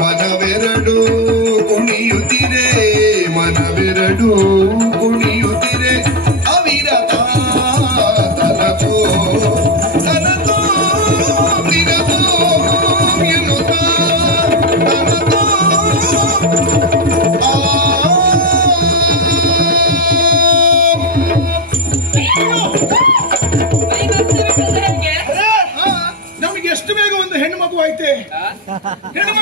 ಮನವೆರಡು ಕುಣಿಯುತ್ತಿರೆ ಮನವೆರಡು ಕುಣಿಯುತ್ತಿರೆ ಅವಿರತ ತನತೋ ತನತೋ ವಿರತೋ ಎನ್ನುತ್ತ ತನತೋ ನಮಗೆ ಎಷ್ಟು ಬೇಗ ಒಂದು ಹೆಣ್ಣು ಮಗು ಐತೆ. ಹೆಣ್ಣು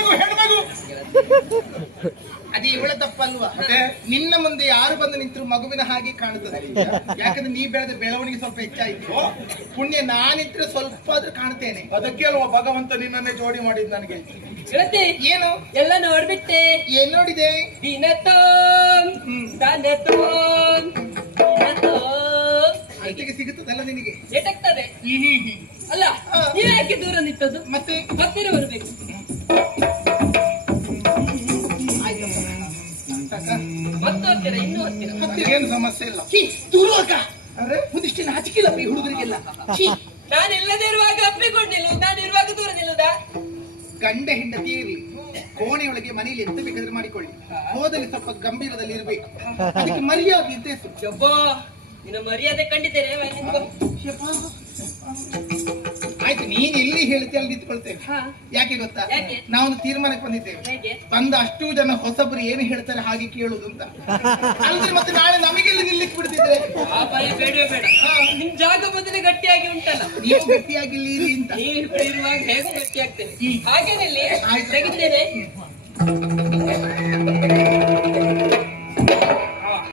ಅದೇ ಇವಳ ತಪ್ಪಲ್ವಾ? ನಿನ್ನ ಮುಂದೆ ಯಾರು ಬಂದು ನಿಂತರು ಮಗುವಿನ ಹಾಗೆ ಕಾಣುತ್ತದೆ. ಯಾಕಂದ್ರೆ ನೀ ಬೆಳೆದ ಬೆಳವಣಿಗೆ ಸ್ವಲ್ಪ ಹೆಚ್ಚಾಯ್ತು. ಪುಣ್ಯ ನಾನಿದ್ರೆ ಸ್ವಲ್ಪ ಆದ್ರೂ ಕಾಣ್ತೇನೆ. ಅದಕ್ಕೆ ಅಲ್ವಾ ಭಗವಂತ ನಿನ್ನನ್ನೇ ಜೋಡಿ ಮಾಡಿದ್ ನನಗೆ. ಏನು ಎಲ್ಲ ನೋಡ್ಬಿಟ್ಟೆ. ಏನ್ ನೋಡಿದೆ? ಅಲ್ಲಿಗೆ ಸಿಗುತ್ತದಲ್ಲ ನಿನಗೆ? ಏಟಾಗ್ತದೆ ಅಲ್ಲ. ನೀವ್ ಯಾಕೆ ದೂರ ನಿಂತದ್ದು? ಮತ್ತೆ ಹತ್ತಿರ ಬರ್ಬೇಕು. ಮತ್ತು ಹತ್ತಿರ, ಇನ್ನೂ ಹತ್ತಿರ. ಹತ್ತಿರ ಏನು ಸಮಸ್ಯೆ ಇಲ್ಲ. ದೂರ ಒಂದಿಷ್ಟು ನಾಚಿಕಿಲ್ಲ ಈ ಹುಡುಗರಿಗೆಲ್ಲ. ನಾನು ಇಲ್ಲದೆ ಇರುವಾಗ ಅಪ್ಪಿಕೊಂಡಿಲ್ಲ, ನಾನು ಇರುವಾಗ ದೂರ ನಿಲ್ಲುದ? ಗಂಡ ಹೆಂಡತಿ ಇರ್ಲಿ, ಕೋಣೆಯೊಳಗೆ ಮನೆಯಲ್ಲಿ ಎಂತ ಬೇಕಾದ್ರೆ ಮಾಡಿಕೊಳ್ಳಿ, ಹೋದಲ್ಲಿ ಸ್ವಲ್ಪ ಗಂಭೀರದಲ್ಲಿ ಇರ್ಬೇಕು. ಅದಕ್ಕೆ ಮರ್ಯಾದೆ ಇದ್ದೇ ಯಬ್ಬಾ, ನಿನ್ನ ಮರ್ಯಾದೆ ಕಂಡಿದ್ದೇನೆ. ಆಯ್ತು, ನೀನ್ ಎಲ್ಲಿ ಹೇಳ್ತೀಯ ಅಲ್ಲಿ ನಿಂತ್ಕೊಳ್ತೇವೆ. ಯಾಕೆ ಗೊತ್ತಾ? ನಾವು ತೀರ್ಮಾನಕ್ಕೆ ಬಂದಿದ್ದೇವೆ. ಬಂದ ಅಷ್ಟು ಜನ ಹೊಸಬರು ಏನು ಹೇಳ್ತಾರೆ ಹಾಗೆ ಕೇಳುದು ಅಂತ. ಅಂದ್ರೆ ಮತ್ತೆ ನಾಳೆ ನಮಗೆಲ್ಲಿ ನಿಲ್ಲಿಕ್ ಬಿಡ್ತಿದ್ರೆ ಬೇಡವೇ ಬೇಡ. ನಿಮ್ ಜಾಗ ಮೊದಲೇ ಗಟ್ಟಿಯಾಗಿ ಉಂಟಲ್ಲ, ನೀವು ಗಟ್ಟಿಯಾಗಿಲ್ಲಿ ಅಂತ. ನೀವು ಇರುವಾಗ ಹೇಗೂ ಗಟ್ಟಿ ಆಗ್ತೇನೆ. ಹಾಗೇನಲ್ಲಿ ತೆಗಿದ್ದೇನೆ.